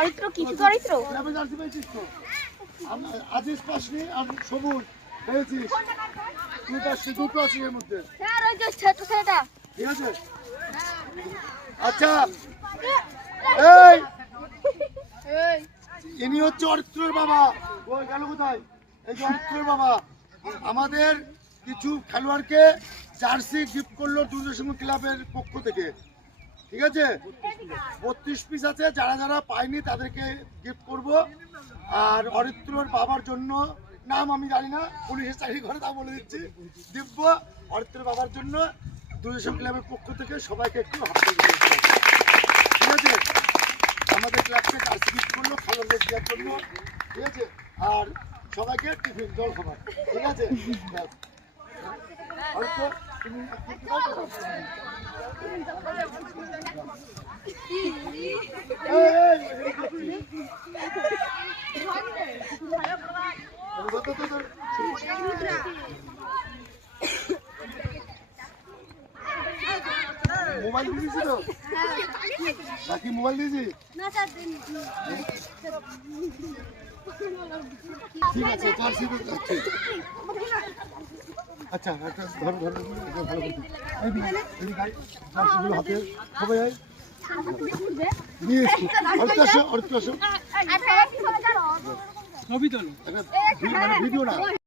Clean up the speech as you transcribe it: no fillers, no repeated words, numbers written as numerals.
অরিত্র কি শুধু অরিত্র? ক্লাবে জার্সি পেয়েছিস তো? আজিজ পাসনি আর সবুজ পেয়েছিস। তুই পাসনি, দুটো আছে এর মধ্যে। স্যার ওই যে ছোট ছেলেটা। ঠিক আছে। আচ্ছা এই ইনি হচ্ছে অরিত্রের বাবা। ওই গেল কোথায়? এই যে অরিত্রের বাবা আমাদের কিছু খেলোয়াড়কে জার্সি গিফট করলো দুর্যোগ ক্লাবের পক্ষ থেকে। ঠিক আছে, 32 পিস আছে। যারা যারা পায়নি তাদেরকে গিফট করব। আর অরিত্রর বাবার জন্য, নাম আমি জানি না, পুলিশের চাকরি করে তা বলে দিচ্ছি, দিব্য অরিত্রের বাবার জন্য দুর্যোগ ক্লাবের পক্ষ থেকে সবাইকে একটু হাত তালি দিতে হবে। ঠিক আছে, আমাদের ক্লাবকে জার্সি গিফট করলো খেলোয়াড়দের দেওয়ার জন্য। ঠিক আছে, আর সবাইকে টিফিন জল খাবার। ঠিক আছে, অরিত্র তুমি মোবাইল দিয়েছি তো নাকি? মোবাইল দিয়েছি? ঠিক আছে, আচ্ছা একটা ধরো ধরো ভালো করতে জার্সিগুলো হাতে সবাই দিয়েছি। অর্থ ছবি তোলো, ভিডিও না।